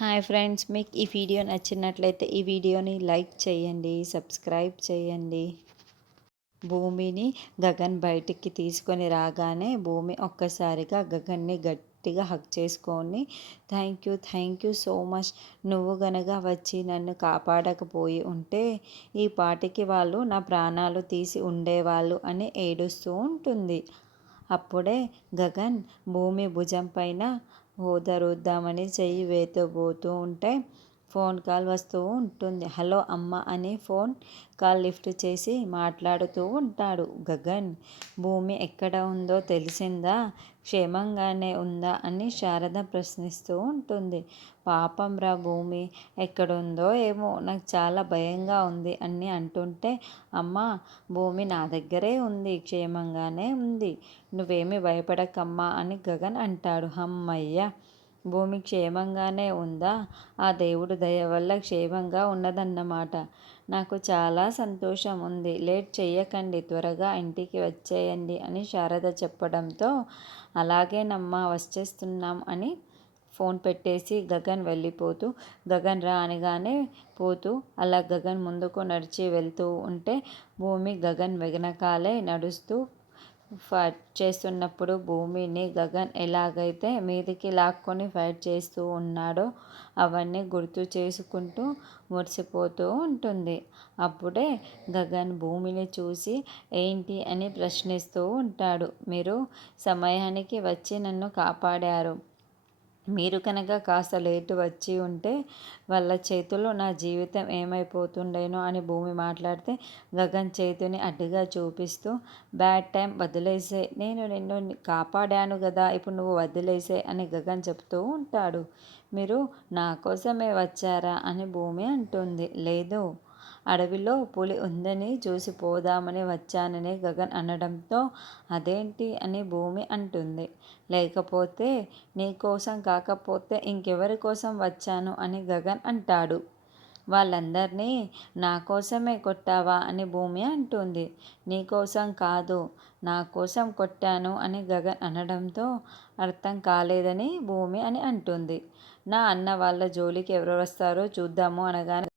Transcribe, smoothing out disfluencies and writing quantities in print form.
Hi friends, మీకు ఈ video నచ్చినట్లయితే ఈ వీడియోని లైక్ చేయండి, సబ్స్క్రైబ్ చేయండి. భూమిని గగన్ బయటికి తీసుకొని రాగానే భూమి ఒక్కసారిగా గగన్ని గట్టిగా హగ్ చేసుకొని థ్యాంక్ యూ సో మచ్. నువ్వు గనక వచ్చి నన్ను కాపాడకపోయి ఉంటే ఈ పాటికి వాళ్ళు నా ప్రాణాలు తీసి ఉండేవాళ్ళు అని ఏడుస్తూ ఉంటుంది. అప్పుడే గగన్ భూమి భుజం పైన ఓదరుద్దామని చెయ్యి వేయబోతూ ఉంటే ఫోన్ కాల్ వస్తూ ఉంటుంది. హలో అమ్మ అని ఫోన్ కాల్ లిఫ్ట్ చేసి మాట్లాడుతూ ఉంటాడు గగన్. భూమి ఎక్కడ ఉందో తెలిసిందా? క్షేమంగానే ఉందా అని శారద ప్రశ్నిస్తూ ఉంటుంది. పాపం రా భూమి, ఎక్కడుందో ఏమో, నాకు చాలా భయంగా ఉంది అని అంటుంటే, అమ్మ భూమి నా దగ్గరే ఉంది, క్షేమంగానే ఉంది, నువ్వేమీ భయపడకమ్మా అని గగన్ అంటాడు. హమ్మయ్య, భూమి క్షేమంగానే ఉందా? ఆ దేవుడు దయ వల్ల క్షేమంగా ఉన్నదన్నమాట. నాకు చాలా సంతోషం ఉంది. లేట్ చెయ్యకండి, త్వరగా ఇంటికి వచ్చేయండి అని శారద చెప్పడంతో, అలాగేనమ్మా వచ్చేస్తున్నాం అని ఫోన్ పెట్టేసి గగన్ వెళ్ళిపోతూ, గగన్ రా అనగానే పోతూ అలా గగన్ ముందుకు నడిచి వెళ్తూ ఉంటే భూమి గగన్ వెనకాలే నడుస్తూ ఫైట్ చేస్తున్నప్పుడు భూమిని గగన్ ఎలాగైతే మీదికి లాక్కొని ఫైట్ చేస్తూ ఉన్నాడో అవన్నీ గుర్తు చేసుకుంటూ మురిసిపోతూ ఉంటుంది. అప్పుడే గగన్ భూమిని చూసి ఏంటి అని ప్రశ్నిస్తూ ఉంటాడు. మీరు సమయానికి వచ్చి నన్ను కాపాడారు. మీరు కనుక కాస్త లేటు వచ్చి ఉంటే వాళ్ళ చేతిలో నా జీవితం ఏమైపోతుండేనో అని భూమి మాట్లాడితే గగన్ చేతిని అడ్డుగా చూపిస్తూ బ్యాడ్ టైం వదిలేసే, నేను నిన్ను కాపాడాను కదా, ఇప్పుడు నువ్వు వదిలేసే అని గగన్ చెప్తూ ఉంటాడు. మీరు నా కోసమే వచ్చారా అని భూమి అంటుంది. లేదు, అడవిలో పులి ఉందని చూసిపోదామని వచ్చానని గగన్ అనడంతో, అదేంటి అని భూమి అంటుంది. లేకపోతే నీ కోసం కాకపోతే ఇంకెవరి కోసం వచ్చాను అని గగన్ అంటాడు. వాళ్ళందరినీ నా కోసమే కొట్టావా అని భూమి అంటుంది. నీ కోసం కాదు, నా కోసం కొట్టాను అని గగన్ అనడంతో, అర్థం కాలేదని భూమి అని అంటుంది. నా అన్న వాళ్ళ జోలికి ఎవరు వస్తారో చూద్దాము అనగానే